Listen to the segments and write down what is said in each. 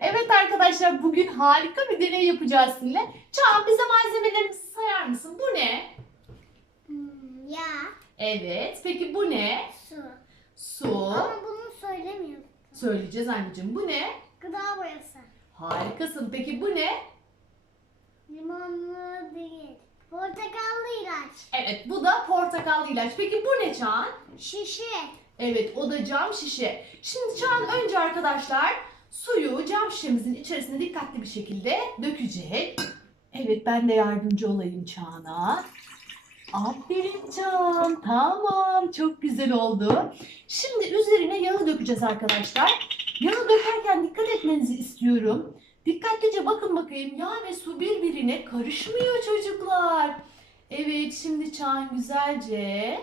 Evet arkadaşlar bugün harika bir deney yapacağız sizinle. Çağan bize malzemelerimizi sayar mısın? Bu ne? Hmm, ya, Evet. Peki bu ne? su. Su. Ama bunu söylemiyorum. Söyleyeceğiz anneciğim. Bu ne? Gıda boyası. Harikasın. Peki bu ne? Limonlu değil. Portakallı ilaç. Evet bu da portakallı ilaç. Peki bu ne Çağan? Şişe. Evet o da cam şişe. Şimdi Çağan önce arkadaşlar suyu cam şişemizin içerisine dikkatli bir şekilde dökecek. Evet ben de yardımcı olayım Çağan'a. Aferin Çağan. Tamam çok güzel oldu. Şimdi üzerine yağı dökeceğiz arkadaşlar. Yağı dökerken dikkat etmenizi istiyorum. Dikkatlice bakın bakayım yağ ve su birbirine karışmıyor çocuklar. Evet şimdi Çağan güzelce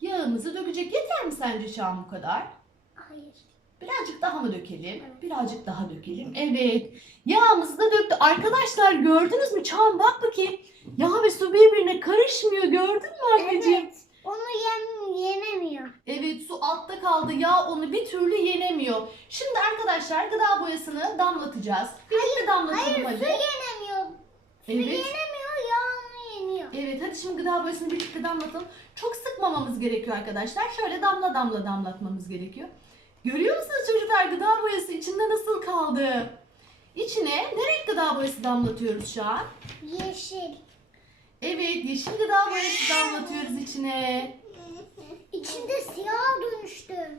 Yağımızı dökecek. Yeter mi sence Çağan bu kadar? Hayır. Birazcık daha mı dökelim? Birazcık daha dökelim. Evet. Yağımızı da döktü. Arkadaşlar gördünüz mü? Çağan bak bakayım. Yağ ve su birbirine karışmıyor. Gördün mü anneciğim? Evet. Onu yem, yenemiyor. Evet su altta kaldı. Yağ onu bir türlü yenemiyor. Şimdi arkadaşlar gıda boyasını damlatacağız. Birlikte damlatalım Hayır hadi. su yenemiyor. Su Evet. yenemiyor ya onu yeniyor. Evet hadi şimdi gıda boyasını birlikte damlatalım. Çok sıkmamamız gerekiyor arkadaşlar. Şöyle damla damla damlatmamız gerekiyor. Görüyor musunuz çocuklar gıda boyası içinde nasıl kaldı? İçine ne renk gıda boyası damlatıyoruz şu an? Yeşil. Evet yeşil gıda boyası damlatıyoruz içine. İçinde siyah dönüştü.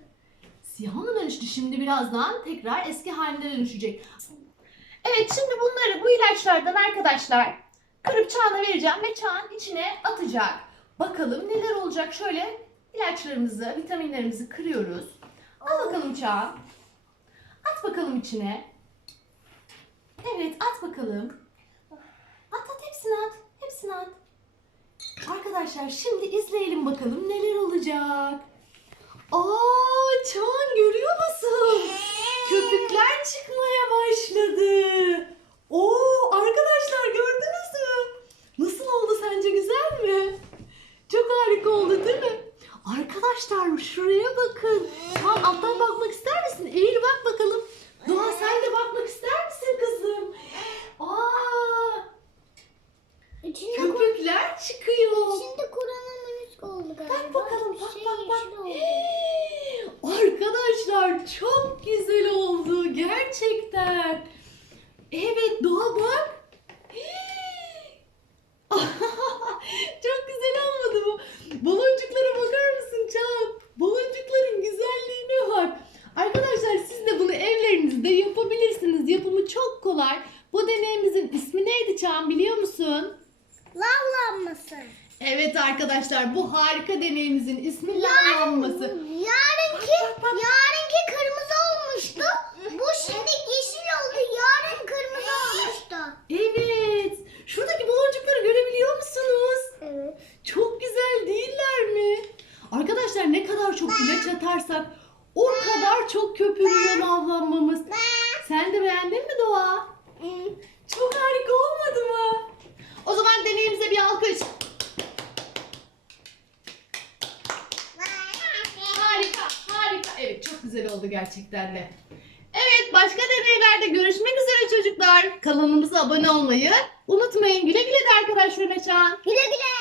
Siyah mı dönüştü şimdi birazdan tekrar eski haline dönüşecek. Evet şimdi bunları bu ilaçlardan arkadaşlar kırıp Çağan'a vereceğim ve Çağan içine atacak. Bakalım neler olacak. Şöyle ilaçlarımızı, vitaminlerimizi kırıyoruz. Al bakalım Çağan. At bakalım içine. Evet at bakalım. At at hepsini at. Hepsini at. Arkadaşlar şimdi izleyelim bakalım neler olacak. Aa Çağan görüyor musun? Köpükler çıkmaya başladı. Oo arkadaşlar gördünüz mü? Nasıl oldu sence güzel mi? Çok harika oldu değil mi? Arkadaşlar şuraya bakın. Çağan alttan bakmak ister misin? Eğil bak bakalım. Doğa sen de bakmak ister misin kızım? Aa İçinde, köpükler çıkıyor. içinde koronavirüs oldu galiba. Bak bakalım bak Şey bak bak. Arkadaşlar çok güzel oldu gerçekten. Evet Doğa bak. çok güzel olmadı mı? Baloncuklara bakar mısın Çağan? Baloncukların güzelliğine bak. Arkadaşlar siz de bunu evlerinizde yapabilirsiniz. Yapımı çok kolay. Bu deneyimizin ismi neydi Çağan biliyor musun? Lav lambası. Evet arkadaşlar bu harika deneyimizin ismi lav lambası. Yarınki, Bak, bak, bak. yarınki kırmızı olmuştu. Bu şimdi yeşil oldu. Yarın kırmızı olmuştu. Evet. Şuradaki baloncukları görebiliyor musunuz? Evet. Çok güzel değiller mi? Arkadaşlar ne kadar çok ilaç atarsak o kadar çok köpürüyor avlanmamız. Sen de beğendin mi Doğa? Çok harika olmadı mı? O zaman deneyimize bir alkış. Harika, harika. Evet çok güzel oldu gerçekten de. Evet başka deneylerde görüşmek üzere çocuklar. Kanalımıza abone olmayı unutmayın. Güle güle de arkadaşlarına Çağan. Güle güle.